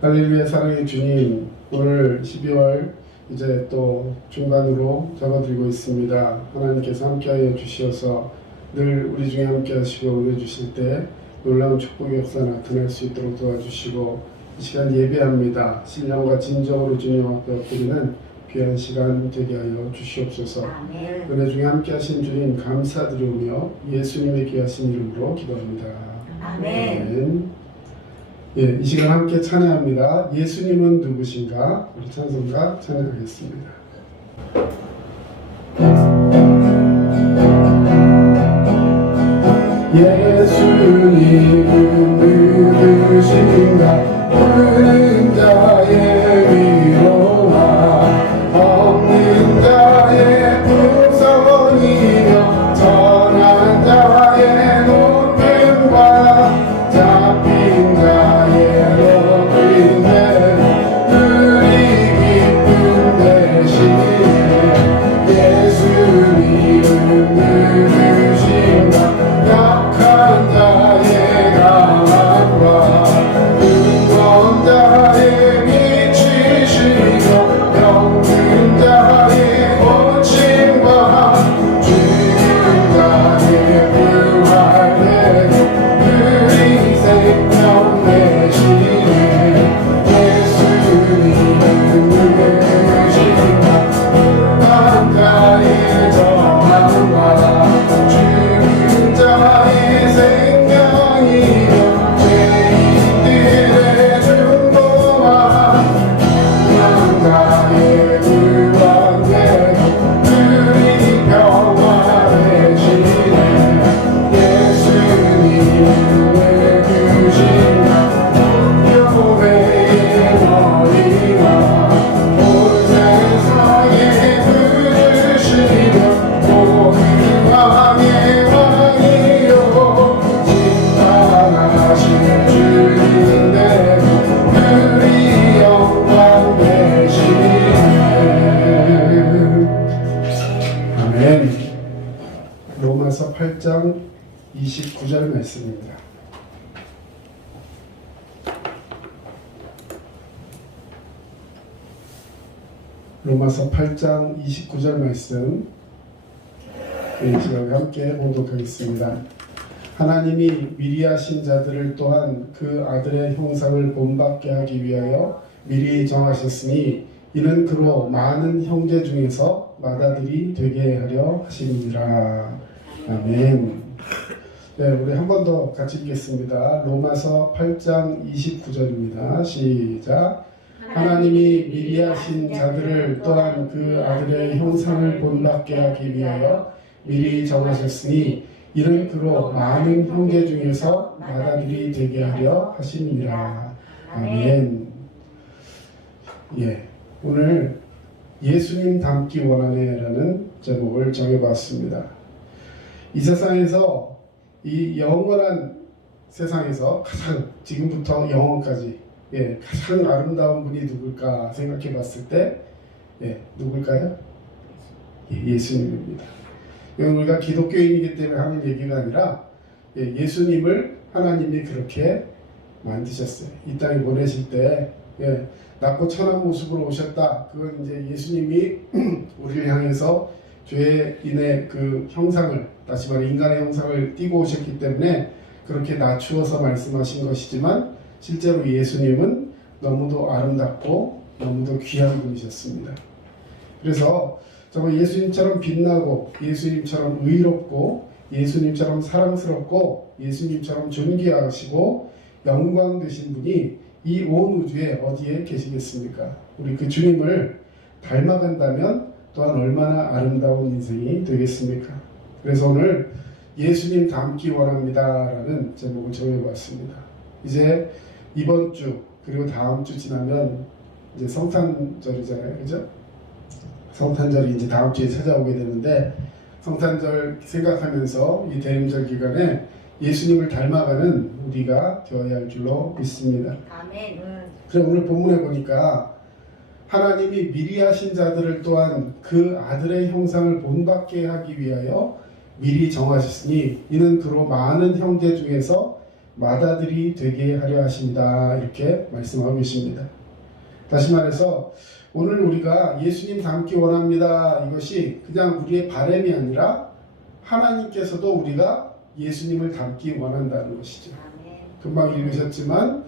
할렐루야. 사랑의 주님, 오늘 12월 이제 또 중간으로 접어들고 있습니다. 하나님께서 함께하여 주시어서 늘 우리 중에 함께하시고 은혜 주실 때 놀라운 축복의 역사 나타날 수 있도록 도와주시고, 이 시간 예배합니다. 신령과 진정으로 주님 앞에 엎드리는 귀한 시간 되게 하여 주시옵소서. 아멘. 은혜 중에 함께하신 주님 감사드리며 예수님의 귀하신 이름으로 기도합니다. 아멘. 아멘. 예, 이 시간 함께 찬양합니다. 예수님은 누구신가? 우리 찬송가 찬양하겠습니다. 예수님은 누구신가? 부르는 자의 위로와 없는 자의 구성이며 전한 자의 높임과 잡힌 자의 높임에 그리 기쁨 대신에 예수님은 누구신가? 약한 자의 강함과 자의 미치시며 병든 자의 고침과 죽은 자의 부활에 그리 생명 내시네. 예수님은 누구신가? 남자의 정함과 죽은 자의 생명이며 로마서 8장 29절 말씀입니다. 로마서 8장 29절 말씀 이 시간에 함께 봉독하겠습니다. 하나님이 미리 하신 자들을 또한 그 아들의 형상을 본받게 하기 위하여 미리 정하셨으니 이는 그로 많은 형제 중에서 맏아들이 되게 하려 하심이니라. 아멘. 네, 우리 한 번 더 같이 읽겠습니다. 로마서 8장 29절입니다. 시작. 하나님이 미리 하신 자들을 또한 그 아들의 형상을 본받게 하기 위하여 미리 정하셨으니 이는 그로 많은 형제 중에서 맏아들이 되게 하려 하심이니라. 아멘. 예, 오늘 예수님 닮기 원하네라는 제목을 정해봤습니다. 이 세상에서, 이 영원한 세상에서 가장, 지금부터 영원까지 가장 아름다운 분이 누굴까 생각해 봤을 때 누굴까요? 예수님입니다. 우리가 기독교인이기 때문에 하는 얘기가 아니라 예수님을 하나님이 그렇게 만드셨어요. 이 땅에 보내실 때 낮고 천한 모습으로 오셨다. 그건 이제 예수님이 우리를 향해서 죄인의 그 형상을, 다시 말해 인간의 형상을 띠고 오셨기 때문에 그렇게 낮추어서 말씀하신 것이지만, 실제로 예수님은 너무도 아름답고 너무도 귀한 분이셨습니다. 그래서 정말 예수님처럼 빛나고 예수님처럼 의롭고 예수님처럼 사랑스럽고 예수님처럼 존귀하시고 영광 되신 분이 이 온 우주에 어디에 계시겠습니까? 우리 그 주님을 닮아간다면 또한 얼마나 아름다운 인생이 되겠습니까? 그래서 오늘 예수님 닮기 원합니다라는 제목을 정해보았습니다. 이제 이번 주 그리고 다음 주 지나면 이제 성탄절이잖아요, 그죠? 성탄절이 이제 다음 주에 찾아오게 되는데, 성탄절 생각하면서 이 대림절 기간에 예수님을 닮아가는 우리가 되어야 할 줄로 믿습니다. 아멘. 그래서 오늘 본문에 보니까 하나님이 미리 하신 자들을 또한 그 아들의 형상을 본받게 하기 위하여 미리 정하셨으니 이는 그로 많은 형제 중에서 맏아들이 되게 하려 하십니다. 이렇게 말씀하고 계십니다. 다시 말해서 오늘 우리가 예수님 닮기 원합니다. 이것이 그냥 우리의 바람이 아니라 하나님께서도 우리가 예수님을 닮기 원한다는 것이죠. 금방 읽으셨지만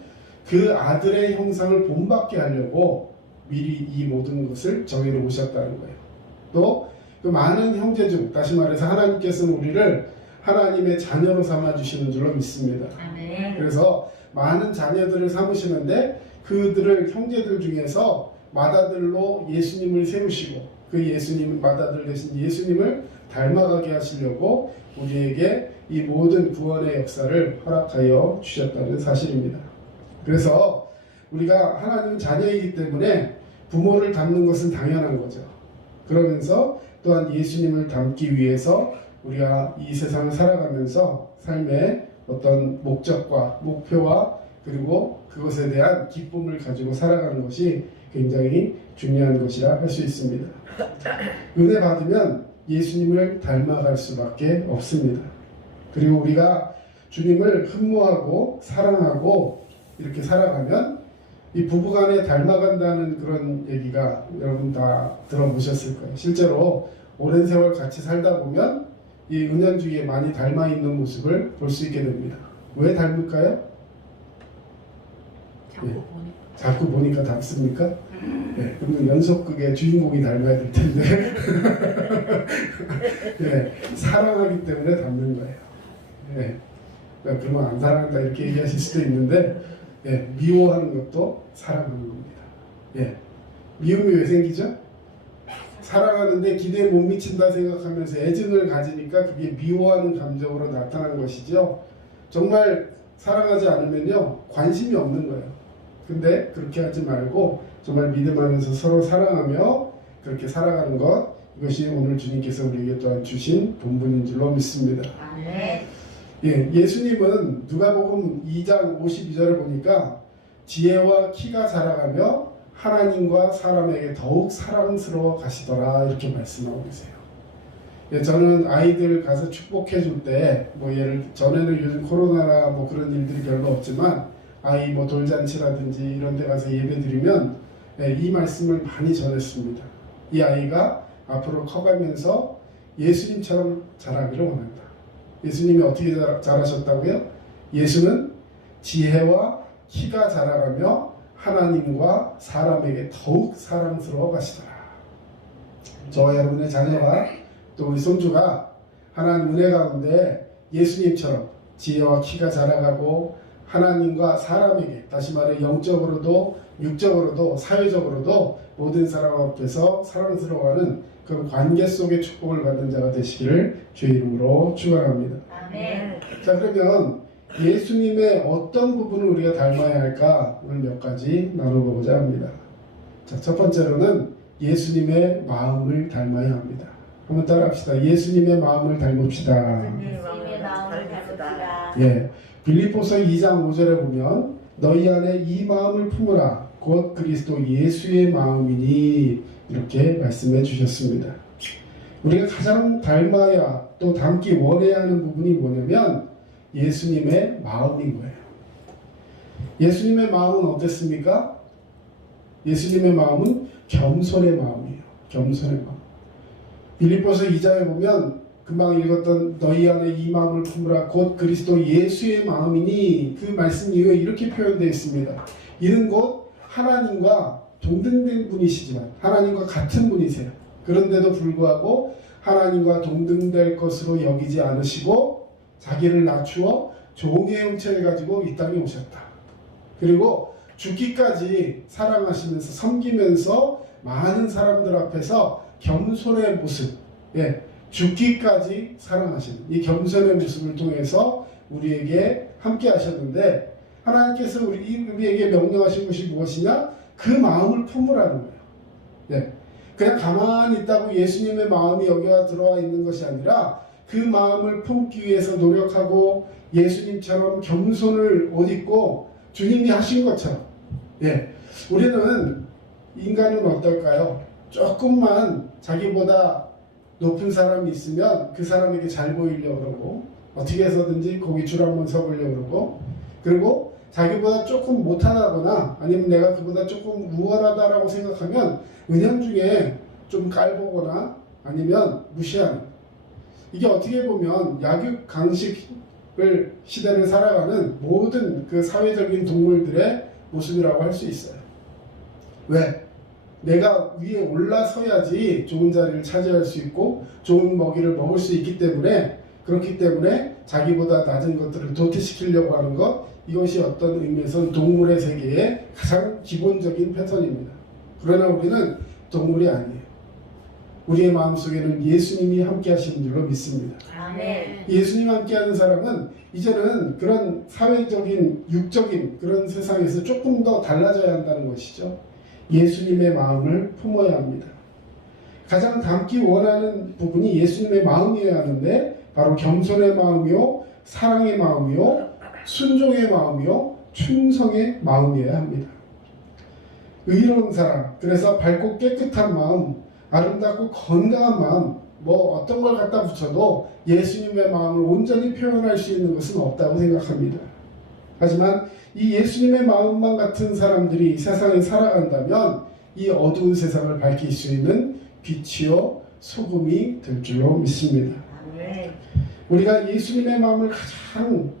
그 아들의 형상을 본받게 하려고 미리 이 모든 것을 정해 놓으셨다는 거예요. 또 그 많은 형제 중, 다시 말해서 하나님께서는 우리를 하나님의 자녀로 삼아주시는 줄로 믿습니다. 그래서 많은 자녀들을 삼으시는데 그들을 형제들 중에서 맏아들로 예수님을 세우시고 그 예수님, 맏아들 대신 예수님을 닮아가게 하시려고 우리에게 이 모든 구원의 역사를 허락하여 주셨다는 사실입니다. 그래서 우리가 하나님 자녀이기 때문에 부모를 닮는 것은 당연한 거죠. 그러면서 또한 예수님을 닮기 위해서 우리가 이 세상을 살아가면서 삶의 어떤 목적과 목표와 그리고 그것에 대한 기쁨을 가지고 살아가는 것이 굉장히 중요한 것이라 할 수 있습니다. 은혜 받으면 예수님을 닮아갈 수밖에 없습니다. 그리고 우리가 주님을 흠모하고 사랑하고 이렇게 살아가면 이 부부간에 닮아간다는 그런 얘기가 여러분 다 들어보셨을 거예요. 실제로 오랜 세월 같이 살다 보면 이 은연주의에 많이 닮아 있는 모습을 볼 수 있게 됩니다. 왜 닮을까요? 자꾸 보니까 닮습니까? 네, 그러면 연속극의 주인공이 닮아야 될 텐데 네, 사랑하기 때문에 닮는 거예요. 네, 그러면 안 사랑한다 이렇게 얘기하실 수도 있는데 네, 미워하는 것도 사랑하는 겁니다. 네, 미움이 왜 생기죠? 사랑하는데 기대에 못 미친다 생각하면서 애증을 가지니까 그게 미워하는 감정으로 나타난 것이죠. 정말 사랑하지 않으면요 관심이 없는 거예요. 근데 그렇게 하지 말고 정말 믿음 안에서 서로 사랑하며 그렇게 살아가는 것, 이것이 오늘 주님께서 우리에게 또한 주신 본분인 줄로 믿습니다. 아멘. 예, 예수님은 누가복음 2장 52절을 보니까 지혜와 키가 자라가며 하나님과 사람에게 더욱 사랑스러워 가시더라 이렇게 말씀하고 계세요. 예, 저는 아이들 가서 축복해 줄 때 뭐 예를 전에는 요즘 코로나나 뭐 그런 일들이 별로 없지만 아이 뭐 돌잔치라든지 이런 데 가서 예배 드리면 예, 이 말씀을 많이 전했습니다. 이 아이가 앞으로 커가면서 예수님처럼 자라기를 원한다. 예수님이 어떻게 자라셨다고요? 예수는 지혜와 키가 자라가며 하나님과 사람에게 더욱 사랑스러워 가시더라. 저와 여러분의 자녀가 또 우리 손주가 하나님 은혜 가운데 예수님처럼 지혜와 키가 자라가고 하나님과 사람에게, 다시 말해 영적으로도 육적으로도 사회적으로도 모든 사람 앞에서 사랑스러워하는 그런 관계 속의 축복을 받는 자가 되시기를 주의 이름으로 축원합니다. 아멘. 자, 그러면 예수님의 어떤 부분을 우리가 닮아야 할까 오늘 몇 가지 나눠보고자 합니다. 자, 첫 번째로는 예수님의 마음을 닮아야 합니다. 한번 따라합시다. 예수님의 마음을 닮읍시다. 예수님의 마음을 닮읍시다. 예, 빌립보서 2장 5절에 보면 너희 안에 이 마음을 품으라 곧 그리스도 예수의 마음이니 이렇게 말씀해 주셨습니다. 우리가 가장 닮아야 또 닮기 원해야 하는 부분이 뭐냐면 예수님의 마음인 거예요. 예수님의 마음은 어땠습니까? 예수님의 마음은 겸손의 마음이에요. 겸손의 마음. 빌립보서 2장에 보면 금방 읽었던 너희 안에 이 마음을 품으라 곧 그리스도 예수의 마음이니 그 말씀 이후에 이렇게 표현되어 있습니다. 이는 곧 하나님과 동등된 분이시지만 하나님과 같은 분이세요. 그런데도 불구하고 하나님과 동등될 것으로 여기지 않으시고 자기를 낮추어 종의 형체를 가지고 이 땅에 오셨다. 그리고 죽기까지 사랑하시면서 섬기면서 많은 사람들 앞에서 겸손의 모습, 예, 죽기까지 사랑하시는 이 겸손의 모습을 통해서 우리에게 함께 하셨는데 하나님께서 우리에게 명령하신 것이 무엇이냐? 그 마음을 품으라는 거예요. 예, 그냥 가만히 있다고 예수님의 마음이 여기와 들어와 있는 것이 아니라 그 마음을 품기 위해서 노력하고 예수님처럼 겸손을 옷 입고 주님이 하신 것처럼, 예, 우리는 인간은 어떨까요? 조금만 자기보다 높은 사람이 있으면 그 사람에게 잘 보이려고 그러고 어떻게 해서든지 거기 줄 한번 서보려고 그러고 그리고 자기보다 조금 못하다거나 아니면 내가 그보다 조금 우월하다라고 생각하면 은연중에 좀 깔보거나 아니면 무시하는, 이게 어떻게 보면 약육강식을 시대를 살아가는 모든 그 사회적인 동물들의 모습이라고 할 수 있어요. 왜? 내가 위에 올라서야지 좋은 자리를 차지할 수 있고 좋은 먹이를 먹을 수 있기 때문에, 그렇기 때문에 자기보다 낮은 것들을 도태시키려고 하는 것, 이것이 어떤 의미에서는 동물의 세계의 가장 기본적인 패턴입니다. 그러나 우리는 동물이 아니에요. 우리의 마음속에는 예수님이 함께 하시는 줄로 믿습니다. 아멘. 예수님 함께하는 사람은 이제는 그런 사회적인 육적인 그런 세상에서 조금 더 달라져야 한다는 것이죠. 예수님의 마음을 품어야 합니다. 가장 닮기 원하는 부분이 예수님의 마음이어야 하는데, 바로 겸손의 마음이요, 사랑의 마음이요, 순종의 마음이요, 충성의 마음이어야 합니다. 의로운 사람, 그래서 밝고 깨끗한 마음, 아름답고 건강한 마음, 뭐 어떤 걸 갖다 붙여도 예수님의 마음을 온전히 표현할 수 있는 것은 없다고 생각합니다. 하지만 이 예수님의 마음만 같은 사람들이 세상에 살아간다면 이 어두운 세상을 밝힐 수 있는 빛이요 소금이 될 줄로 믿습니다. 아멘. 우리가 예수님의 마음을 가장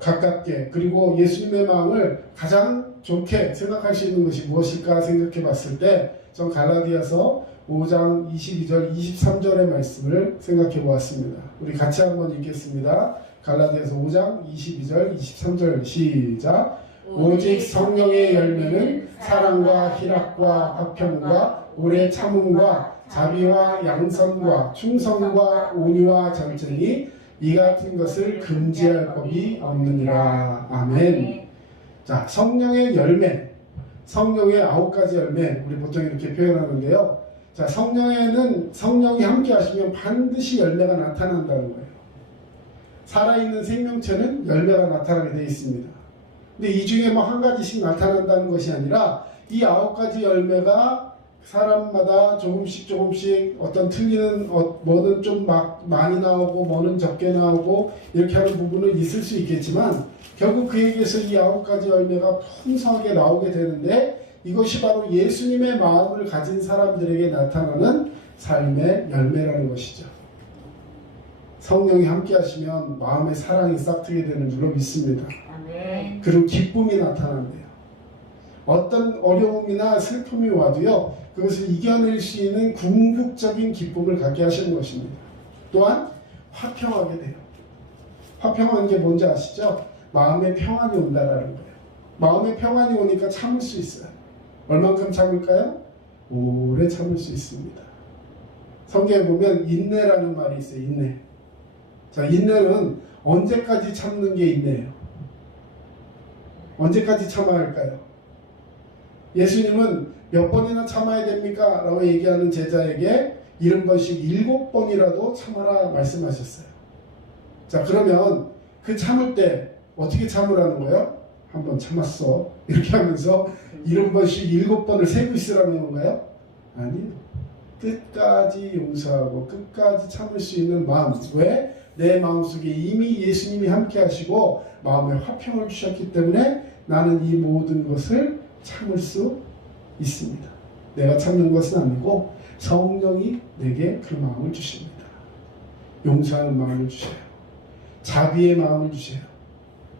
가깝게, 그리고 예수님의 마음을 가장 좋게 생각할 수 있는 것이 무엇일까 생각해 봤을 때, 전 갈라디아서 5장 22절 23절의 말씀을 생각해 보았습니다. 우리 같이 한번 읽겠습니다. 갈라디아서 5장 22절 23절 시작. 오직 성령의 열매는 사랑과 희락과 화평과 오래 참음과 자비와 양선과 충성과 온유와 전쟁이 이 같은 것을 금지할 법이 없느니라. 아멘. 자, 성령의 열매, 성령의 9가지 열매, 우리 보통 이렇게 표현하는데요. 자, 성령이 함께 하시면 반드시 열매가 나타난다는 거예요. 살아있는 생명체는 열매가 나타나게 되어 있습니다. 근데 이 중에 뭐 한 가지씩 나타난다는 것이 아니라 이 9가지 열매가 사람마다 조금씩 어떤 틀리는, 뭐는 좀 많이 나오고 뭐는 적게 나오고 이렇게 하는 부분은 있을 수 있겠지만, 결국 그에게서 이 9가지 열매가 풍성하게 나오게 되는데, 이것이 바로 예수님의 마음을 가진 사람들에게 나타나는 삶의 열매라는 것이죠. 성령이 함께 하시면 마음의 사랑이 싹트게 되는 줄로 믿습니다. 아멘. 그리고 기쁨이 나타난대요. 어떤 어려움이나 슬픔이 와도요, 그것을 이겨낼 수 있는 궁극적인 기쁨을 갖게 하시는 것입니다. 또한 화평하게 돼요. 화평한 게 뭔지 아시죠? 마음의 평안이 온다라는 거예요. 마음의 평안이 오니까 참을 수 있어요. 얼만큼 참을까요? 오래 참을 수 있습니다. 성경에 보면 인내라는 말이 있어요. 인내. 자, 인내는 언제까지 참는 게 인내예요? 언제까지 참아야 할까요? 예수님은 몇 번이나 참아야 됩니까? 라고 얘기하는 제자에게 70번씩 7번이라도 참아라 말씀하셨어요. 자, 그러면 그 참을 때 어떻게 참으라는 거예요? 한 번 참았어, 이렇게 하면서 70번씩 7번을 세고 있으라는 건가요? 아니요. 끝까지 용서하고 끝까지 참을 수 있는 마음. 왜? 내 마음속에 이미 예수님이 함께 하시고 마음에 화평을 주셨기 때문에 나는 이 모든 것을 참을 수 있습니다. 내가 참는 것은 아니고 성령이 내게 그 마음을 주십니다. 용서하는 마음을 주셔요. 자비의 마음을 주셔요.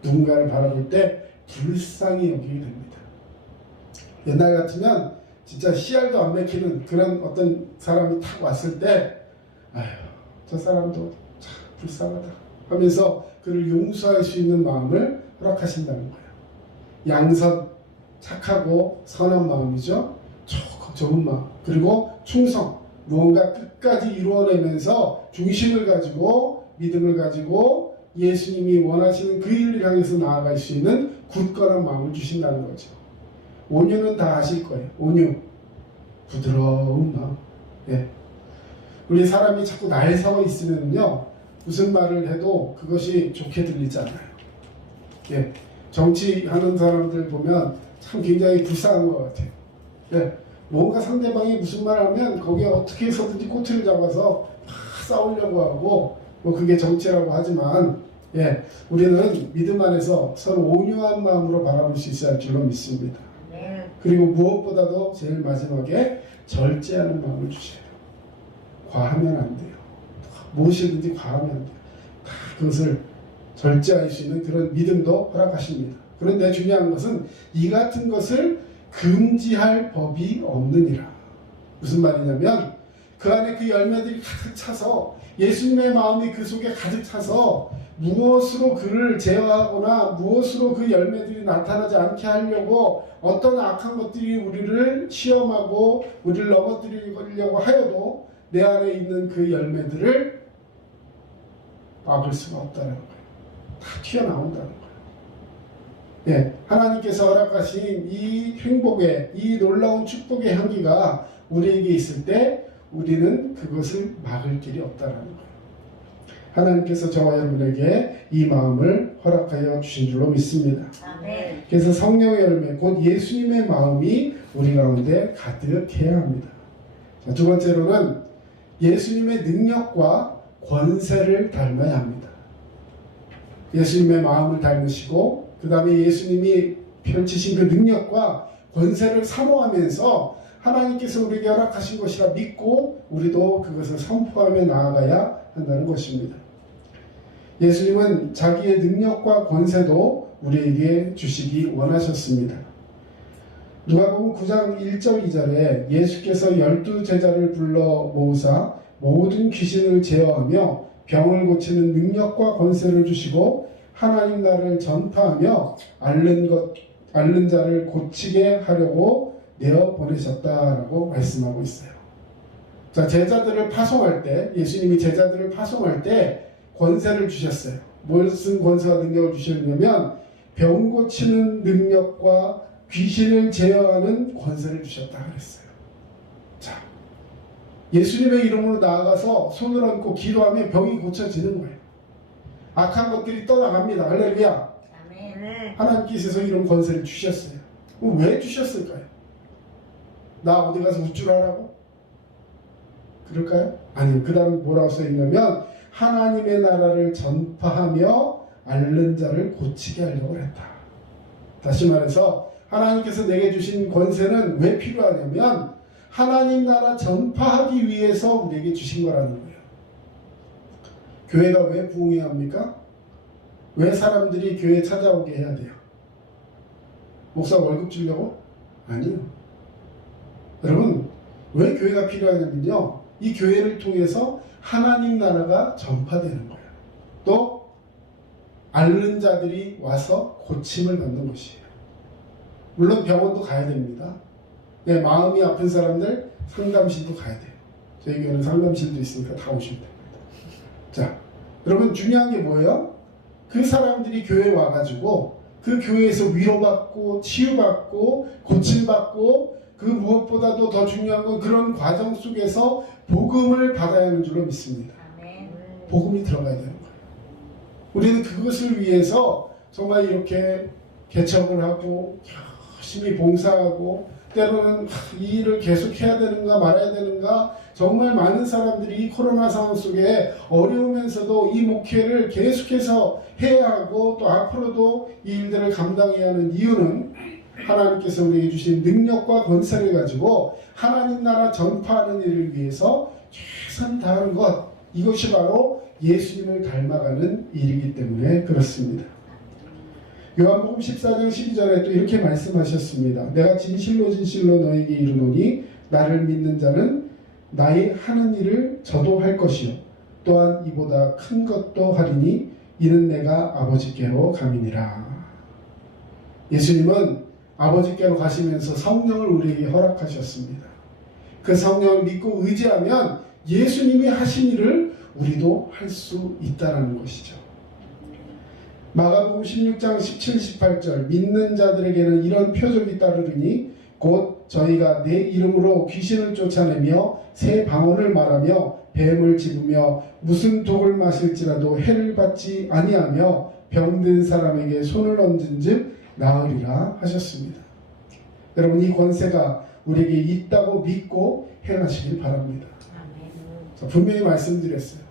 누군가를 바라볼 때 불쌍히 여기게 됩니다. 옛날 같으면 진짜 씨알도 안 맥히는 그런 어떤 사람이 탁 왔을 때, 아휴, 저 사람도 참 불쌍하다 하면서 그를 용서할 수 있는 마음을 허락하신다는 거예요. 양선, 착하고 선한 마음이죠. 좋은 마음. 그리고 충성, 무언가 끝까지 이루어내면서 중심을 가지고 믿음을 가지고 예수님이 원하시는 그 일을 향해서 나아갈 수 있는 굳건한 마음을 주신다는 거죠. 온유는 다 아실 거예요. 온유, 부드러운 마음. 예. 우리 사람이 자꾸 날서 있으면요, 무슨 말을 해도 그것이 좋게 들리잖아요. 예. 정치하는 사람들 보면 참 굉장히 불쌍한 것 같아요. 예. 뭔가 상대방이 무슨 말 하면 거기에 어떻게 해서든지 꼬투리를 잡아서 막 싸우려고 하고, 뭐 그게 정치라고 하지만, 예, 우리는 믿음 안에서 서로 온유한 마음으로 바라볼 수 있어야 할 줄로 믿습니다. 아멘. 그리고 무엇보다도 제일 마지막에 절제하는 마음을 주셔요. 과하면 안 돼요. 무엇이든지 과하면 안 돼요. 다 그것을 절제할 수 있는 그런 믿음도 허락하십니다. 그런데 중요한 것은 이 같은 것을 금지할 법이 없느니라. 무슨 말이냐면 그 안에 그 열매들이 가득 차서 예수님의 마음이 그 속에 가득 차서 무엇으로 그를 제어하거나 무엇으로 그 열매들이 나타나지 않게 하려고 어떤 악한 것들이 우리를 시험하고 우리를 넘어뜨리려고 하여도 내 안에 있는 그 열매들을 막을 수가 없다는 거예요. 다 튀어나온다는 거예요. 예, 하나님께서 허락하신 이 행복의, 이 놀라운 축복의 향기가 우리에게 있을 때 우리는 그것을 막을 길이 없다는 거예요. 하나님께서 저와 여러분에게 이 마음을 허락하여 주신 줄로 믿습니다. 아멘. 그래서 성령의 열매, 곧 예수님의 마음이 우리 가운데 가득해야 합니다. 자, 두 번째로는 예수님의 능력과 권세를 닮아야 합니다. 예수님의 마음을 닮으시고 그 다음에 예수님이 펼치신 그 능력과 권세를 사모하면서 하나님께서 우리에게 허락하신 것이라 믿고 우리도 그것을 선포하며 나아가야 한다는 것입니다. 예수님은 자기의 능력과 권세도 우리에게 주시기 원하셨습니다. 누가복음 9장 1절 2절에 예수께서 12제자를 불러 모으사 모든 귀신을 제어하며 병을 고치는 능력과 권세를 주시고 하나님 나라를 전파하며 앓는 자를 고치게 하려고 내어 보내셨다라고 말씀하고 있어요. 자, 제자들을 파송할 때, 예수님이 제자들을 파송할 때 권세를 주셨어요. 무슨 권세와 능력을 주셨냐면 병 고치는 능력과 귀신을 제어하는 권세를 주셨다 그랬어요. 자, 예수님의 이름으로 나아가서 손을 얹고 기도하면 병이 고쳐지는 거예요. 악한 것들이 떠나갑니다. 할렐루야. 아멘. 하나님께서 이런 권세를 주셨어요. 그럼 왜 주셨을까요? 나 어디 가서 우쭐하라고? 그럴까요? 아니요. 그 다음 뭐라고 써있냐면 하나님의 나라를 전파하며 앓는 자를 고치게 하려고 했다. 다시 말해서 하나님께서 내게 주신 권세는 왜 필요하냐면 하나님 나라 전파하기 위해서 우리에게 주신 거라는 거예요. 교회가 왜 부흥해야 합니까? 왜 사람들이 교회에 찾아오게 해야 돼요? 목사 월급 주려고? 아니요. 여러분, 왜 교회가 필요하냐면요, 이 교회를 통해서 하나님 나라가 전파되는 거예요. 또 앓는 자들이 와서 고침을 받는 것이에요. 물론 병원도 가야 됩니다. 네, 마음이 아픈 사람들 상담실도 가야 돼요. 저희 교회는 상담실도 있으니까 다 오시면 됩니다. 자, 여러분 중요한 게 뭐예요? 그 사람들이 교회에 와가지고 그 교회에서 위로받고 치유받고 고침받고 그 무엇보다도 더 중요한 건 그런 과정 속에서 복음을 받아야 하는 줄로 믿습니다. 아멘. 복음이 들어가야 되는 거예요. 우리는 그것을 위해서 정말 이렇게 개척을 하고 열심히 봉사하고 때로는 이 일을 계속 해야 되는가 말아야 되는가 정말 많은 사람들이 이 코로나 상황 속에 어려우면서도 이 목회를 계속해서 해야 하고 또 앞으로도 이 일들을 감당해야 하는 이유는 하나님께서 우리에게 주신 능력과 권세를 가지고 하나님 나라 전파하는 일을 위해서 최선 다하는 것, 이것이 바로 예수님을 닮아가는 일이기 때문에 그렇습니다. 요한복음 14장 12절에 또 이렇게 말씀하셨습니다. 내가 진실로 진실로 너에게 이르노니 나를 믿는 자는 나의 하는 일을 저도 할 것이요 또한 이보다 큰 것도 하리니 이는 내가 아버지께로 감이니라. 예수님은 아버지께로 가시면서 성령을 우리에게 허락하셨습니다. 그 성령을 믿고 의지하면 예수님이 하신 일을 우리도 할 수 있다는 것이죠. 마가복음 16장 17, 18절 믿는 자들에게는 이런 표적이 따르리니 곧 저희가 내 이름으로 귀신을 쫓아내며 새 방언을 말하며 뱀을 집으며 무슨 독을 마실지라도 해를 받지 아니하며 병든 사람에게 손을 얹은 즉 나으리라 하셨습니다. 여러분 이 권세가 우리에게 있다고 믿고 행하시길 바랍니다. 아멘. 분명히 말씀드렸어요.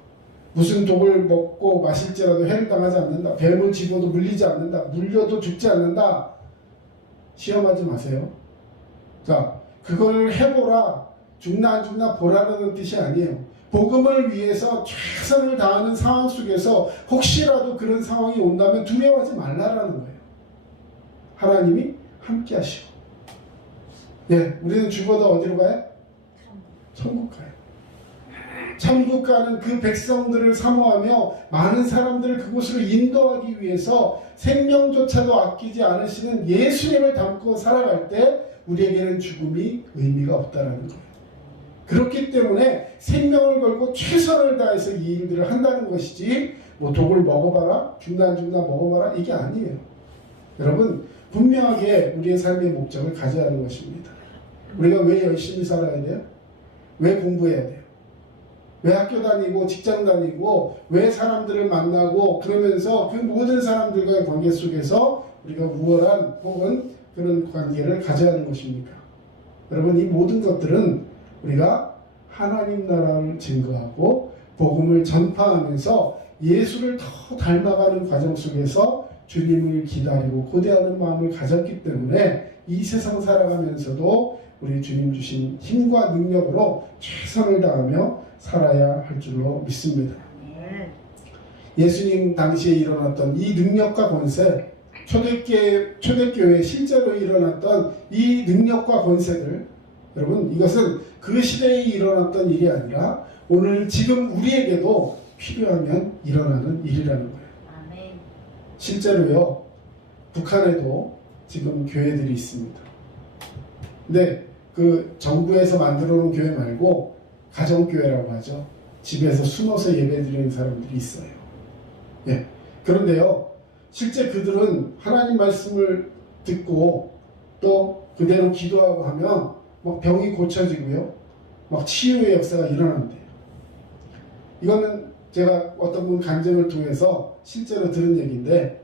무슨 독을 먹고 마실지라도 해를 당하지 않는다. 뱀을 집어도 물리지 않는다. 물려도 죽지 않는다. 시험하지 마세요. 자, 그걸 해보라. 죽나 안 죽나 보라는 뜻이 아니에요. 복음을 위해서 최선을 다하는 상황 속에서 혹시라도 그런 상황이 온다면 두려워하지 말라라는 거예요. 하나님이 함께 하시고. 예, 우리는 죽어도 어디로 가요? 천국 가요. 천국 가는 그 백성들을 사모하며 많은 사람들을 그곳으로 인도하기 위해서 생명조차도 아끼지 않으시는 예수님을 닮고 살아갈 때 우리에게는 죽음이 의미가 없다라는 거예요. 그렇기 때문에 생명을 걸고 최선을 다해서 이 일들을 한다는 것이지 뭐 독을 먹어봐라, 죽나 안 죽나 먹어봐라 이게 아니에요. 여러분 분명하게 우리의 삶의 목적을 가져야 하는 것입니다. 우리가 왜 열심히 살아야 돼요? 왜 공부해야 돼요? 왜 학교 다니고 직장 다니고 왜 사람들을 만나고 그러면서 그 모든 사람들과의 관계 속에서 우리가 우월한 혹은 그런 관계를 가져야 하는 것입니까? 여러분 이 모든 것들은 우리가 하나님 나라를 증거하고 복음을 전파하면서 예수를 더 닮아가는 과정 속에서 주님을 기다리고 고대하는 마음을 가졌기 때문에 이 세상 살아가면서도 우리 주님 주신 힘과 능력으로 최선을 다하며 살아야 할 줄로 믿습니다. 예수님 당시에 일어났던 이 능력과 권세, 초대교회에 실제로 일어났던 이 능력과 권세들, 여러분 이것은 그 시대에 일어났던 일이 아니라 오늘 지금 우리에게도 필요하면 일어나는 일이라는 거예요. 아멘. 실제로요, 북한에도 지금 교회들이 있습니다. 근데 그 정부에서 만들어 놓은 교회 말고 가정교회라고 하죠. 집에서 숨어서 예배드리는 사람들이 있어요. 예. 그런데요, 실제 그들은 하나님 말씀을 듣고 또 그대로 기도하고 하면 막 병이 고쳐지고요, 막 치유의 역사가 일어난대요. 이거는 제가 어떤 분 간증을 통해서 실제로 들은 얘기인데,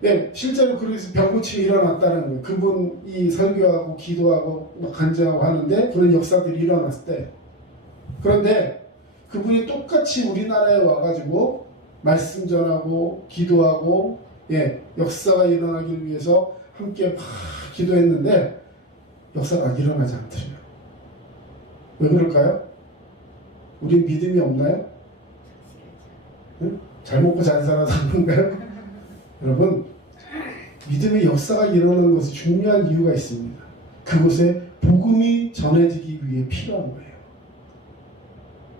네, 실제로 그래서 병고침이 일어났다는 거예요. 그분이 설교하고 기도하고 막 간증하고 하는데 그런 역사들이 일어났을 때, 그런데 그분이 똑같이 우리나라에 와가지고 말씀 전하고 기도하고 예, 역사가 일어나기 위해서 함께 막 기도했는데 역사가 일어나지 않더래요. 왜 그럴까요? 우리 믿음이 없나요? 응? 잘 먹고 잘 살아서 그런가요? 여러분, 믿음의 역사가 일어나는 것은 중요한 이유가 있습니다. 그곳에 복음이 전해지기 위해 필요한 거예요.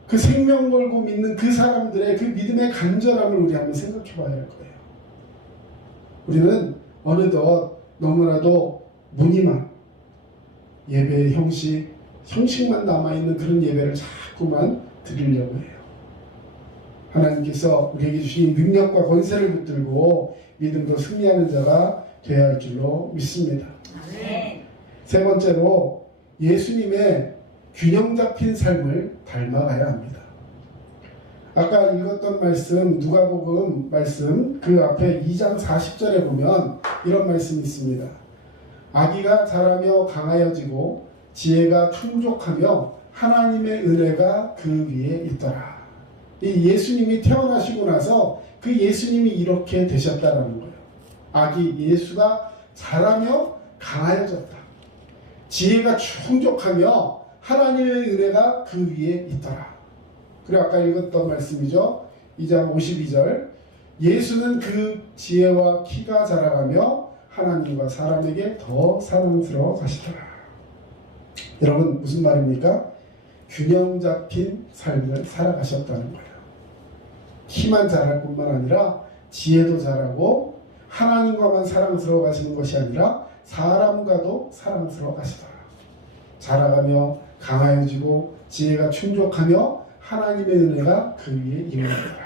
그 생명 걸고 믿는 그 사람들의 그 믿음의 간절함을 우리 한번 생각해 봐야 할 거예요. 우리는 어느덧 너무나도 무늬만, 예배의 형식만 남아있는 그런 예배를 자꾸만 드리려고 해요. 하나님께서 우리에게 주신 능력과 권세를 붙들고 믿음으로 승리하는 자가 되어야 할 줄로 믿습니다. 아멘. 세 번째로 예수님의 균형 잡힌 삶을 닮아가야 합니다. 아까 읽었던 말씀, 누가복음 말씀 그 앞에 2장 40절에 보면 이런 말씀이 있습니다. 아기가 자라며 강하여지고 지혜가 충족하며 하나님의 은혜가 그 위에 있더라. 이 예수님이 태어나시고 나서 그 예수님이 이렇게 되셨다는 거예요. 아기 예수가 자라며 강하여졌다. 지혜가 충족하며 하나님의 은혜가 그 위에 있더라. 그리고 아까 읽었던 말씀이죠. 2장 52절. 예수는 그 지혜와 키가 자라가며 하나님과 사람에게 더 사랑스러워 가시더라. 여러분 무슨 말입니까? 균형 잡힌 삶을 살아가셨다는 거예요. 키만 자랄 뿐만 아니라 지혜도 자라고 하나님과만 사랑스러워 가시는 것이 아니라 사람과도 사랑스러워 가시더라. 자라가며 강하여지고 지혜가 충족하며 하나님의 은혜가 그 위에 임하더라.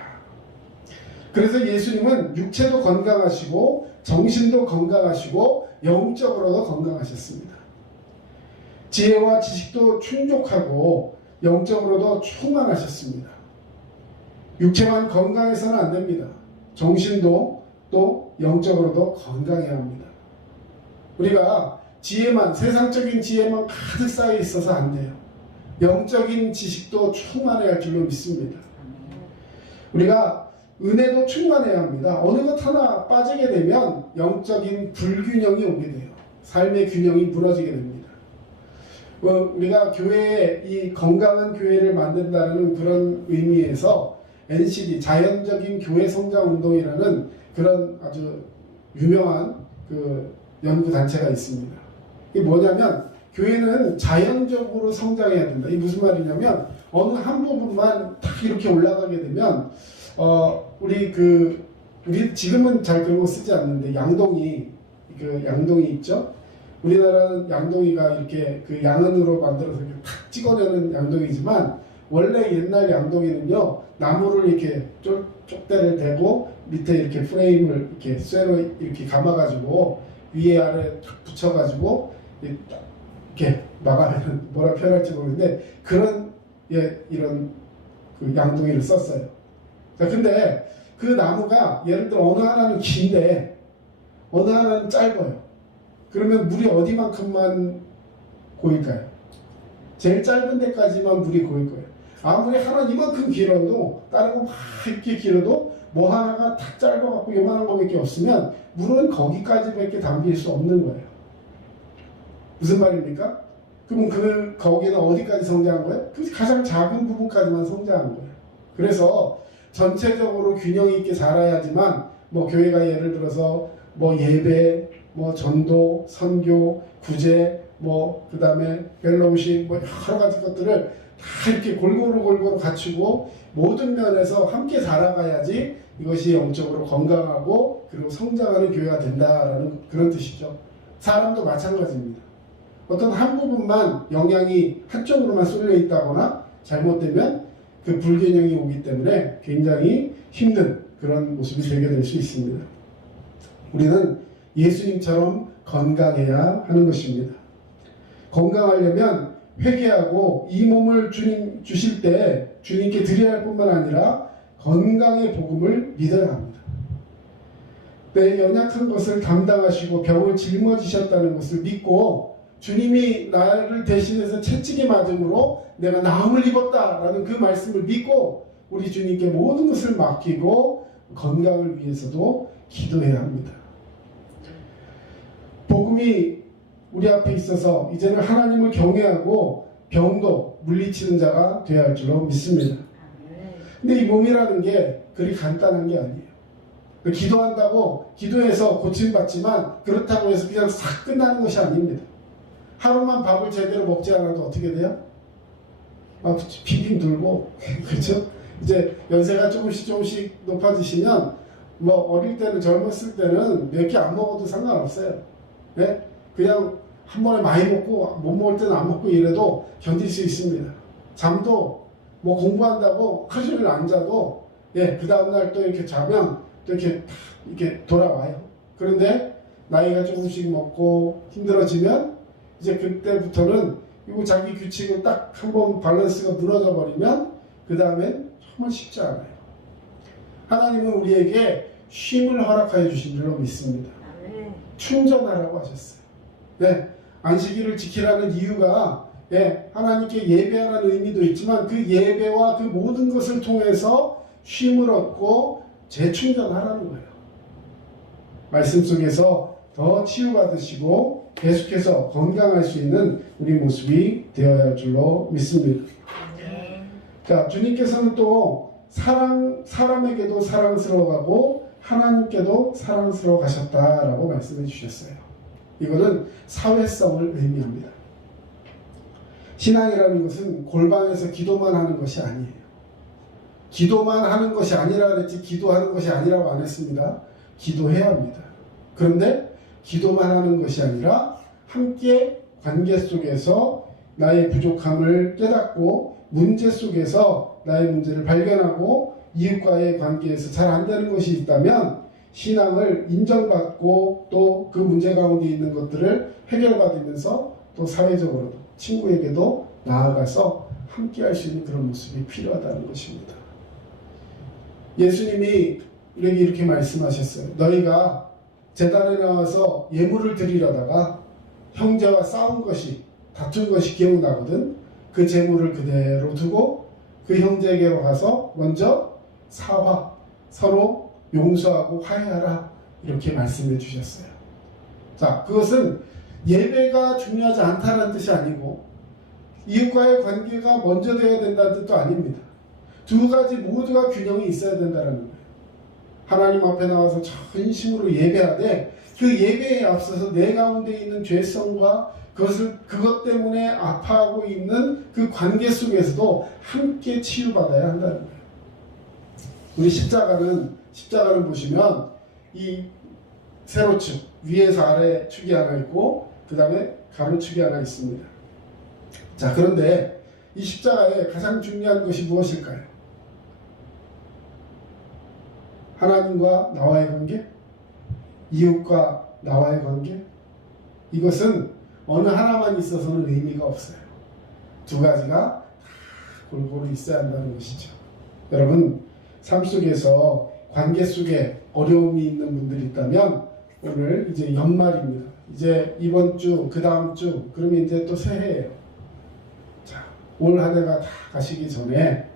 그래서 예수님은 육체도 건강하시고 정신도 건강하시고 영적으로도 건강하셨습니다. 지혜와 지식도 충족하고 영적으로도 충만하셨습니다. 육체만 건강해서는 안 됩니다. 정신도 또 영적으로도 건강해야 합니다. 우리가 지혜만, 세상적인 지혜만 가득 쌓여 있어서 안 돼요. 영적인 지식도 충만해야 할 줄로 믿습니다. 우리가 은혜도 충만해야 합니다. 어느 것 하나 빠지게 되면 영적인 불균형이 오게 돼요. 삶의 균형이 무너지게 됩니다. 우리가 교회에 이 건강한 교회를 만든다는 그런 의미에서 NCD 자연적인 교회 성장 운동이라는 그런 아주 유명한 그 연구 단체가 있습니다. 이게 뭐냐면 교회는 자연적으로 성장해야 된다. 이게 무슨 말이냐면 어느 한 부분만 딱 이렇게 올라가게 되면 우리 지금은 잘 그런 거 쓰지 않는데 양동이 있죠. 우리나라는 양동이가 이렇게 그 양은으로 만들어서 이렇게 탁 찍어내는 양동이지만 원래 옛날 양동이는요 나무를 이렇게 쪽대를 대고 밑에 이렇게 프레임을 이렇게 쇠로 이렇게 감아가지고 위에 아래 탁 붙여가지고 이렇게 막아내는 뭐라 표현할지 모르겠는데 그런 이런 그 양동이를 썼어요. 자, 근데 그 나무가 예를 들어 어느 하나는 긴데 어느 하나는 짧아요. 그러면 물이 어디만큼만 고일까요? 제일 짧은 데까지만 물이 고일 거예요. 아무리 하나 이만큼 길어도 다른 거 막 이렇게 길어도 뭐 하나가 탁 짧아갖고 요만한 거밖에 없으면 물은 거기까지밖에 담길 수 없는 거예요. 무슨 말입니까? 그럼 거기는 어디까지 성장한 거예요? 그 가장 작은 부분까지만 성장한 거예요. 그래서 전체적으로 균형 있게 자라야지만 뭐 교회가 예를 들어서 뭐 예배, 뭐 전도, 선교, 구제, 뭐 그다음에 펠로우십 뭐 여러 가지 것들을 다 이렇게 골고루 갖추고 모든 면에서 함께 자라가야지 이것이 영적으로 건강하고 그리고 성장하는 교회가 된다라는 그런 뜻이죠. 사람도 마찬가지입니다. 어떤 한 부분만 영향이 한쪽으로만 쏠려 있다거나 잘못되면 그 불균형이 오기 때문에 굉장히 힘든 그런 모습이 되게 될 수 있습니다. 우리는 예수님처럼 건강해야 하는 것입니다. 건강하려면 회개하고 이 몸을 주님 주실 때 주님께 드려야 할 뿐만 아니라 건강의 복음을 믿어야 합니다. 내 연약한 것을 담당하시고 병을 짊어지셨다는 것을 믿고 주님이 나를 대신해서 채찍에 맞음으로 내가 나음을 입었다라는 그 말씀을 믿고 우리 주님께 모든 것을 맡기고 건강을 위해서도 기도해야 합니다. 복음이 우리 앞에 있어서 이제는 하나님을 경외하고 병도 물리치는 자가 되어야 할 줄로 믿습니다. 근데 이 몸이라는 게 그리 간단한 게 아니에요. 기도한다고 기도해서 고침받지만 그렇다고 해서 그냥 싹 끝나는 것이 아닙니다. 하루만 밥을 제대로 먹지 않아도 어떻게 돼요? 빙빙 돌고 그렇죠? 이제 연세가 조금씩 높아지시면 뭐 어릴 때는 젊었을 때는 몇 개 안 먹어도 상관없어요. 네? 그냥 한 번에 많이 먹고 못 먹을 때는 안 먹고 이래도 견딜 수 있습니다. 잠도 뭐 공부한다고 하루 종일 안 자도 그 다음날 또 이렇게 자면 또 이렇게 돌아와요. 그런데 나이가 조금씩 먹고 힘들어지면 이제 그때부터는 이거 자기 규칙을 딱 한번 밸런스가 무너져 버리면 그 다음엔 정말 쉽지 않아요. 하나님은 우리에게 쉼을 허락하여 주신 줄로 믿습니다. 충전하라고 하셨어요. 네, 안식일을 지키라는 이유가 하나님께 예배하라는 의미도 있지만 그 예배와 그 모든 것을 통해서 쉼을 얻고 재충전하라는 거예요. 말씀 속에서 더 치유받으시고 계속해서 건강할 수 있는 우리 모습이 되어야 할 줄로 믿습니다. 자, 주님께서는 또 사람에게도 사랑스러워하고 하나님께도 사랑스러워 가셨다라고 말씀해 주셨어요. 이거는 사회성을 의미합니다. 신앙이라는 것은 골방에서 기도만 하는 것이 아니에요. 기도만 하는 것이 아니라 그랬지 기도하는 것이 아니라고 안 했습니다. 기도해야 합니다. 그런데 기도만 하는 것이 아니라 함께 관계 속에서 나의 부족함을 깨닫고 문제 속에서 나의 문제를 발견하고 이웃과의 관계에서 잘 안 되는 것이 있다면 신앙을 인정받고 또 그 문제 가운데 있는 것들을 해결받으면서 또 사회적으로도 친구에게도 나아가서 함께 할 수 있는 그런 모습이 필요하다는 것입니다. 예수님이 우리에게 이렇게 말씀하셨어요. 너희가 제단에 나와서 예물을 드리려다가 형제와 싸운 것이 다툰 것이 기억나거든. 그 재물을 그대로 두고 그 형제에게로 가서 먼저 사화, 서로 용서하고 화해하라 이렇게 말씀해 주셨어요. 자, 그것은 예배가 중요하지 않다는 뜻이 아니고 이웃과의 관계가 먼저 되어야 된다는 뜻도 아닙니다. 두 가지 모두가 균형이 있어야 된다는 거예요. 하나님 앞에 나와서 전심으로 예배하되 그 예배에 앞서서 내 가운데 있는 죄성과 그것 때문에 아파하고 있는 그 관계 속에서도 함께 치유받아야 한다는 거예요. 우리 십자가는 보시면 이 세로축 위에서 아래 축이 하나 있고 그 다음에 가로축이 하나 있습니다. 자, 그런데 이 십자가에 가장 중요한 것이 무엇일까요? 하나님과 나와의 관계? 이웃과 나와의 관계? 이것은 어느 하나만 있어서는 의미가 없어요. 두 가지가 다 골고루 있어야 한다는 것이죠. 여러분, 삶 속에서 관계 속에 어려움이 있는 분들이 있다면 오늘 이제 연말입니다. 이제 이번 주, 그 다음 주, 그러면 이제 또 새해예요. 자, 올 한 해가 다 가시기 전에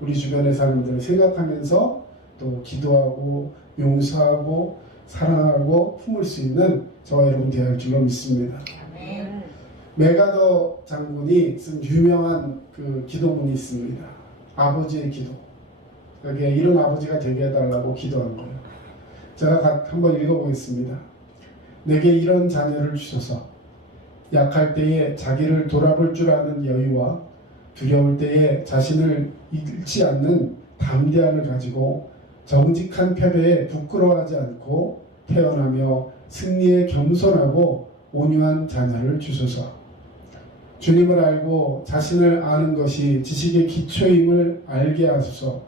우리 주변의 사람들을 생각하면서 또 기도하고 용서하고 사랑하고 품을 수 있는 저와 여러분 되어야 할 줄로 믿습니다. 아멘. 메가더 장군이 쓴 유명한 그 기도문이 있습니다. 아버지의 기도. 여기에 이런 아버지가 되게 해달라고 기도한 거예요. 제가 한번 읽어보겠습니다. 내게 이런 자녀를 주셔서 약할 때에 자기를 돌아볼 줄 아는 여유와 두려울 때에 자신을 잃지 않는 담대함을 가지고 정직한 패배에 부끄러워하지 않고 태어나며 승리에 겸손하고 온유한 자녀를 주소서. 주님을 알고 자신을 아는 것이 지식의 기초임을 알게 하소서.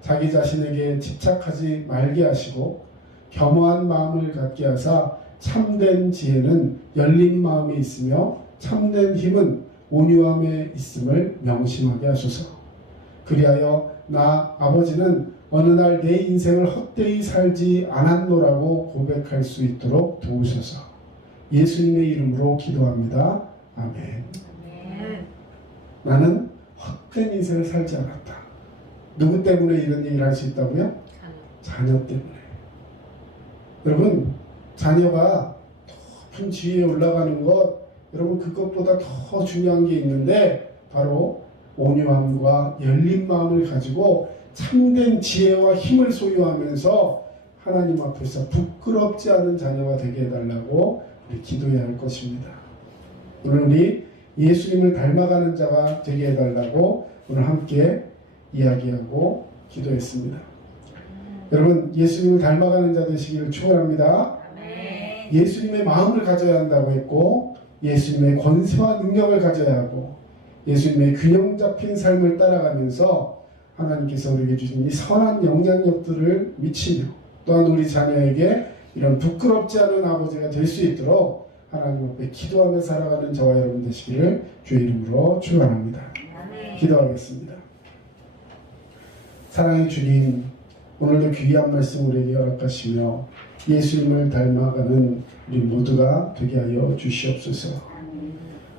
자기 자신에게 집착하지 말게 하시고 겸허한 마음을 갖게 하사 참된 지혜는 열린 마음에 있으며 참된 힘은 온유함에 있음을 명심하게 하소서. 그리하여 나 아버지는 어느 날 내 인생을 헛되이 살지 않았노라고 고백할 수 있도록 도우소서. 예수님의 이름으로 기도합니다. 아멘. 아멘. 나는 헛된 인생을 살지 않았다. 누구 때문에 이런 얘기를 할 수 있다고요? 자녀 때문에. 여러분, 자녀가 높은 지위에 올라가는 것, 여러분 그것보다 더 중요한 게 있는데 바로 온유함과 열린 마음을 가지고 참된 지혜와 힘을 소유하면서 하나님 앞에서 부끄럽지 않은 자녀가 되게 해달라고 우리 기도해야 할 것입니다. 오늘 우리 예수님을 닮아가는 자가 되게 해달라고 오늘 함께 이야기하고 기도했습니다. 여러분, 예수님을 닮아가는 자 되시기를 축원합니다. 아멘. 예수님의 마음을 가져야 한다고 했고 예수님의 권세와 능력을 가져야 하고 예수님의 균형 잡힌 삶을 따라가면서 하나님께서 우리에게 주신 이 선한 영향력들을 미치며 또한 우리 자녀에게 이런 부끄럽지 않은 아버지가 될 수 있도록 하나님 앞에 기도하며 살아가는 저와 여러분 되시기를 주의 이름으로 축원합니다. 아멘. 기도하겠습니다. 사랑의 주님, 오늘도 귀한 말씀 우리에게 허락하시며 예수님을 닮아가는 우리 모두가 되게 하여 주시옵소서.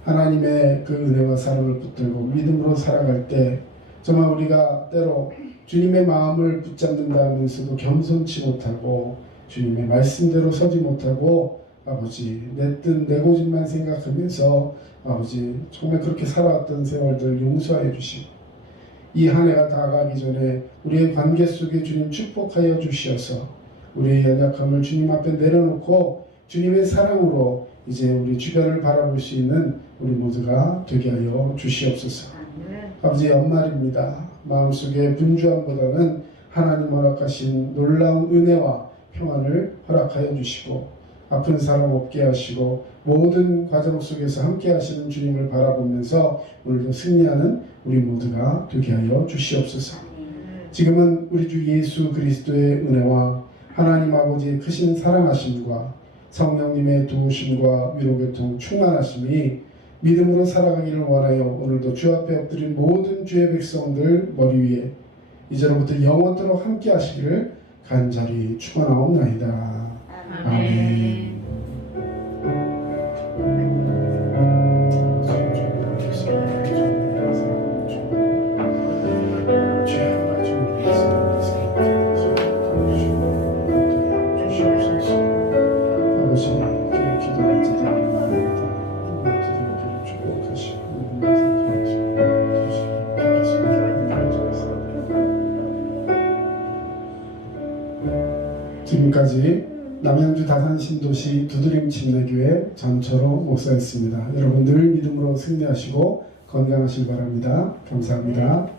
하나님의 그 은혜와 사랑을 붙들고 믿음으로 살아갈 때 정말 우리가 때로 주님의 마음을 붙잡는다 하면서도 겸손치 못하고 주님의 말씀대로 서지 못하고 아버지 내 뜻 내 고집만 생각하면서 아버지 정말 그렇게 살아왔던 세월들 용서해 주시고 이 한 해가 다가가기 전에 우리의 관계 속에 주님 축복하여 주시어서 우리의 연약함을 주님 앞에 내려놓고 주님의 사랑으로 이제 우리 주변을 바라볼 수 있는 우리 모두가 되게 하여 주시옵소서. 아버지 연말입니다. 마음속에 분주함보다는 하나님 허락하신 놀라운 은혜와 평안을 허락하여 주시고 아픈 사람 없게 하시고 모든 과정 속에서 함께 하시는 주님을 바라보면서 오늘도 승리하는 우리 모두가 되게 하여 주시옵소서. 지금은 우리 주 예수 그리스도의 은혜와 하나님 아버지의 크신 사랑하심과 성령님의 도우심과 위로교통 충만하심이 믿음으로 살아가기를 원하여 오늘도 주 앞에 엎드린 모든 주의 백성들 머리 위에 이제로부터 영원토록 함께 하시기를 간절히 축원하옵나이다. 아멘. 주여, 지금까지 남양주 다산 신도시 두드림 침례교회 전철호 목사였습니다. 여러분 늘 믿음으로 승리하시고 건강하시기 바랍니다. 감사합니다.